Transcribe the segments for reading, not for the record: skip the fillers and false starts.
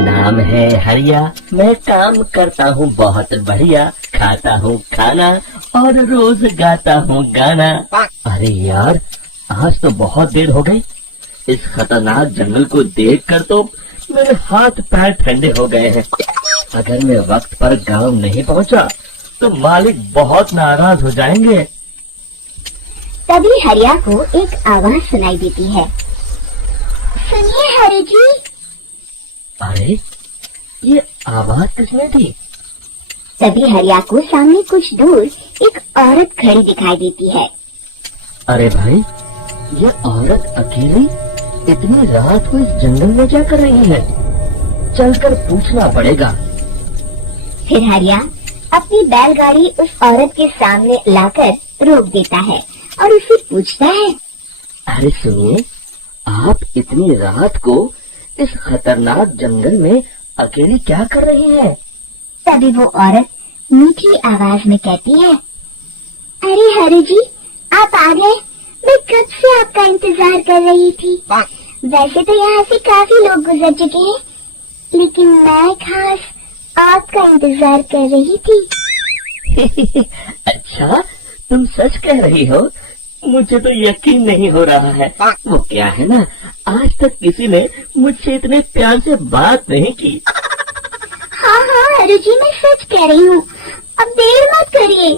नाम है हरिया, मैं काम करता हूँ बहुत बढ़िया, खाता हूँ खाना और रोज गाता हूँ गाना। अरे यार, आज तो बहुत देर हो गई। इस खतरनाक जंगल को देखकर तो मेरे हाथ पैर ठंडे हो गए हैं। अगर मैं वक्त पर गांव नहीं पहुंचा तो मालिक बहुत नाराज हो जाएंगे। तभी हरिया को एक आवाज सुनाई देती है। सुनिए हरि जी। अरे, ये आवाज किसने दी? तभी हरिया को सामने कुछ दूर एक औरत खड़ी दिखाई देती है। अरे भाई, ये औरत अकेली इतनी रात को इस जंगल में क्या कर रही है? चलकर पूछना पड़ेगा। फिर हरिया अपनी बैलगाड़ी उस औरत के सामने लाकर रोक देता है और उससे पूछता है। अरे सुनिए, आप इतनी रात को इस खतरनाक जंगल में अकेली क्या कर रही हैं? तभी वो औरत मीठी आवाज में कहती है, अरे हरि जी, आप आ गए। मैं कब से आपका इंतजार कर रही थी। वैसे तो यहाँ से काफी लोग गुजर चुके हैं, लेकिन मैं खास आपका इंतजार कर रही थी। अच्छा, तुम सच कह रही हो? मुझे तो यकीन नहीं हो रहा है। वो क्या है ना, आज तक किसी ने मुझसे इतने प्यार से बात नहीं की। हाँ हाँ हरि जी, मैं सच कह रही हूँ। अब देर मत करिए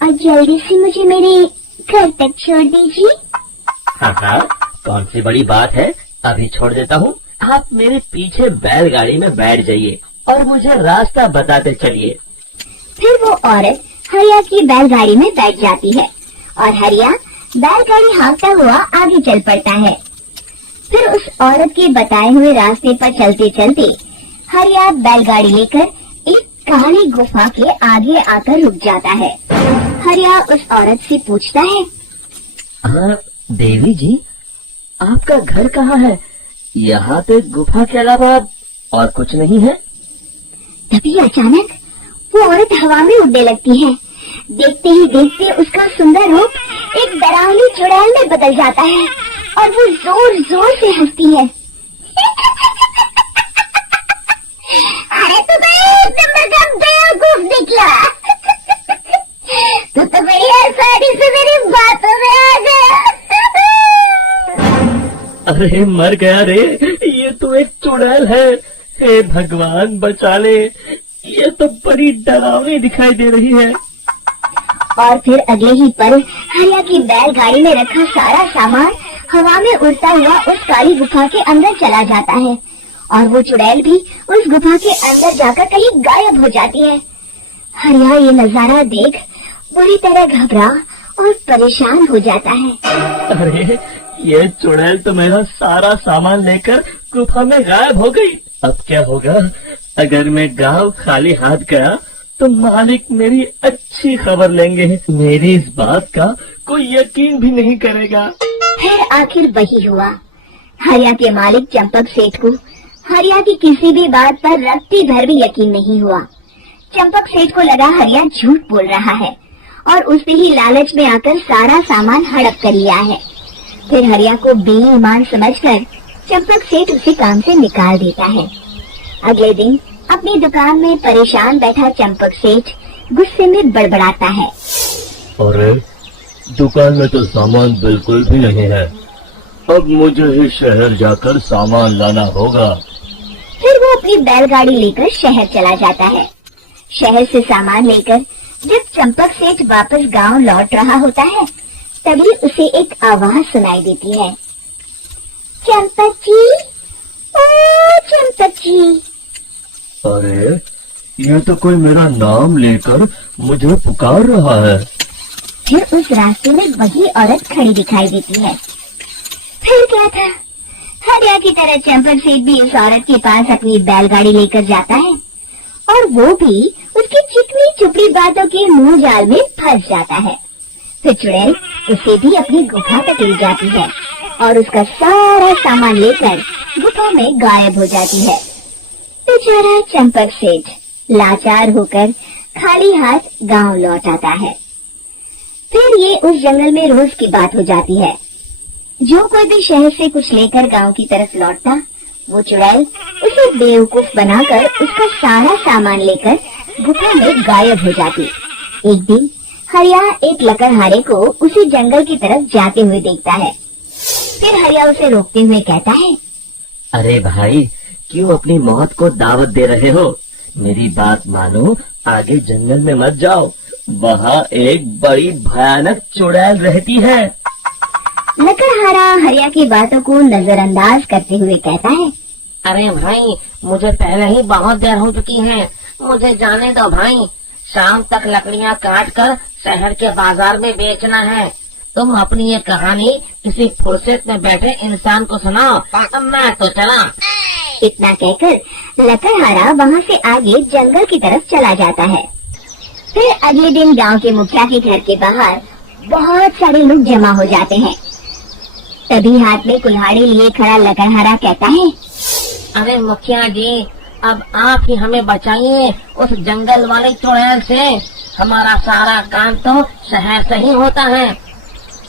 और जल्दी से मुझे मेरे घर तक छोड़ दीजिए। हाँ हाँ, कौन सी बड़ी बात है, अभी छोड़ देता हूँ। आप मेरे पीछे बैलगाड़ी में बैठ जाइए और मुझे रास्ता बताते चलिए। फिर वो औरत हरिया की बैलगाड़ी में बैठ जाती है और हरिया बैलगाड़ी हाँकता हुआ आगे चल पड़ता है। फिर उस औरत के बताए हुए रास्ते पर चलते चलते हरिया बैलगाड़ी लेकर एक काली गुफा के आगे आकर रुक जाता है। हरिया उस औरत से पूछता है, हाँ देवी जी, आपका घर कहाँ है? यहाँ तो गुफा के अलावा और कुछ नहीं है। तभी अचानक वो औरत हवा में उड़ने लगती है। देखते ही देखते उसका सुंदर रूप एक डरावनी चुड़ैल में बदल जाता है और वो जोर जोर से हंसती है। अरे तुम बेवकूफ निकला। तो बड़ी आसानी से मेरी बातों में आ गया। अरे मर गया रे, ये तो एक चुड़ैल है। हे भगवान बचा ले, ये तो बड़ी डरावनी दिखाई दे रही है। और फिर अगले ही पल हरिया की बैलगाड़ी में रखा सारा सामान हवा में उड़ता हुआ उस काली गुफा के अंदर चला जाता है और वो चुड़ैल भी उस गुफा के अंदर जाकर कहीं गायब हो जाती है। हरिया ये नजारा देख बुरी तरह घबरा और परेशान हो जाता है। अरे, ये चुड़ैल तो मेरा सारा सामान लेकर गुफा में गायब हो गई। अब क्या होगा? अगर मैं गांव खाली हाथ गया तो मालिक मेरी अच्छी खबर लेंगे। मेरी इस बात का कोई यकीन भी नहीं करेगा। फिर आखिर वही हुआ। हरिया के मालिक चंपक सेठ को हरिया की किसी भी बात पर रत्ती भर भी यकीन नहीं हुआ। चंपक सेठ को लगा हरिया झूठ बोल रहा है और उसने ही लालच में आकर सारा सामान हड़प कर लिया है। फिर हरिया को बेईमान समझकर चंपक सेठ उसे काम से निकाल देता है। अगले दिन अपनी दुकान में परेशान बैठा चंपक सेठ गुस्से में बड़बड़ाता है, अरे, दुकान में तो सामान बिल्कुल भी नहीं है। अब मुझे ही शहर जाकर सामान लाना होगा। फिर वो अपनी बैलगाड़ी लेकर शहर चला जाता है। शहर से सामान लेकर जब चंपक सेठ वापस गांव लौट रहा होता है, तभी उसे एक आवाज सुनाई देती है। चंपक जी, ओ चंपक जी। अरे, ये तो कोई मेरा नाम लेकर मुझे पुकार रहा है। फिर उस रास्ते में वही औरत खड़ी दिखाई देती है। फिर क्या था, हरिया की तरह चंपक सेठ भी उस औरत के पास अपनी बैलगाड़ी लेकर जाता है और वो भी उसकी चिकनी चुपड़ी बातों के मुंह जाल में फंस जाता है। फिर चुड़ैल उसे भी अपनी गुफा तक ले जाती है और उसका सारा सामान लेकर गुफा में गायब हो जाती है। बेचारा चंपक सेठ लाचार होकर खाली हाथ गांव लौट आता है। फिर ये उस जंगल में रोज की बात हो जाती है। जो कोई भी शहर से कुछ लेकर गांव की तरफ लौटता, वो चुड़ैल उसे बेवकूफ बनाकर उसका सारा सामान लेकर गुफा में गायब हो जाती। एक दिन हरिया एक लकड़हारे को उसी जंगल की तरफ जाते हुए देखता है। फिर हरिया उसे रोकते हुए कहता है, अरे भाई, क्यों अपनी मौत को दावत दे रहे हो? मेरी बात मानो, आगे जंगल में मत जाओ, वहाँ एक बड़ी भयानक चुड़ैल रहती है। लकड़हारा हरिया की बातों को नजरअंदाज करते हुए कहता है, अरे भाई, मुझे पहले ही बहुत देर हो चुकी है, मुझे जाने दो भाई। शाम तक लकड़ियाँ काट कर शहर के बाजार में बेचना है। तुम अपनी ये कहानी किसी फुर्सत में बैठे इंसान को सुनाओ, मैं तो चला। इतना कहकर लकड़हारा वहाँ से आगे जंगल की तरफ चला जाता है। फिर अगले दिन गांव के मुखिया के घर के बाहर बहुत सारे लोग जमा हो जाते हैं। तभी हाथ में कुल्हाड़ी लिए खड़ा लकड़हारा कहता है, अरे मुखिया जी, अब आप ही हमें बचाइए उस जंगल वाले चुड़ैल से। हमारा सारा काम तो शहर से ही होता है।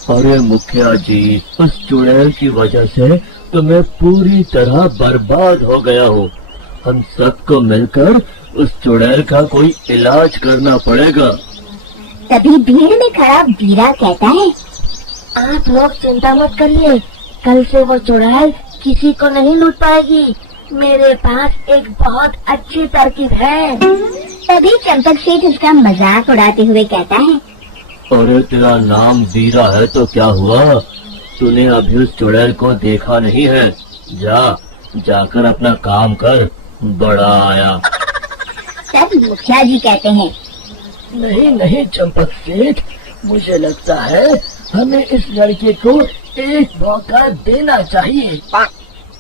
अरे मुखिया जी, उस चुड़ैल की वजह से तो मैं पूरी तरह बर्बाद हो गया हूँ। हम सबको मिलकर उस चुड़ैल का कोई इलाज करना पड़ेगा। तभी भीड़ में खड़ा वीरा कहता है, आप लोग चिंता मत करिए, कल से वो चुड़ैल किसी को नहीं लूट पाएगी। मेरे पास एक बहुत अच्छी तरकीब है। तभी चंपक सेठ उसका मजाक उड़ाते हुए कहता है, अरे तेरा नाम वीरा है तो क्या हुआ? तूने अभी उस चुड़ैल को देखा नहीं है? जाकर अपना काम कर, बड़ा आया। तब मुखिया जी कहते हैं, नहीं चंपक सेठ, मुझे लगता है हमें इस लड़के को एक मौका देना चाहिए।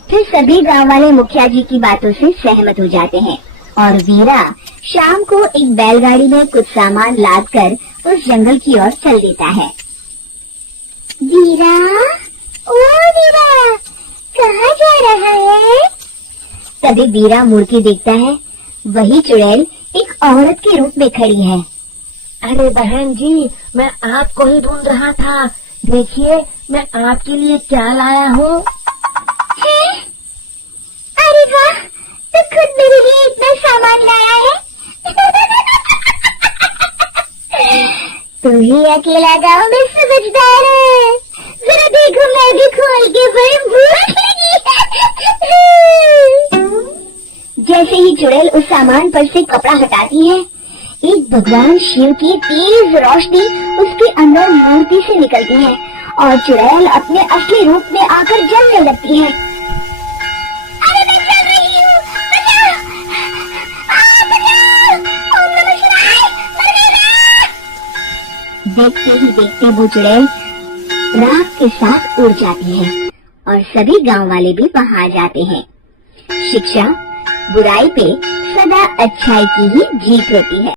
फिर सभी गांव वाले मुखिया जी की बातों से सहमत हो जाते हैं और वीरा शाम को एक बैलगाड़ी में कुछ सामान लाद कर उस जंगल की ओर चल देता है। वीरा, ओ वीरा, कहाँ जा रहा है? तभी वीरा मुड़ के देखता है, वही चुड़ैल एक औरत के रूप में खड़ी है। अरे बहन जी, मैं आपको ही ढूंढ रहा था। देखिए, मैं आपके लिए क्या लाया हूँ। अरे वाह, तो खुद मेरे लिए इतना सामान लाया है। तू ही अकेला गाँव में समझदार है। जरा देखो, मैं भी खोल के बड़ी भूख लगी। जैसे ही चुड़ैल उस सामान पर से कपड़ा हटाती है, एक भगवान शिव की तेज रोशनी उसके अंदर मूर्ति से निकलती है और चुड़ैल अपने असली रूप में आकर जलने लगती है। अरे मैं जल रही हूँ, बचाओ! बचाओ! ओम नमः शिवाय! देखते ही देखते वो चुड़ैल राख के साथ उड़ जाती है और सभी गांव वाले भी वहां जाते हैं। शिक्षा बुराई पे सदा अच्छाई की ही जीत होती है।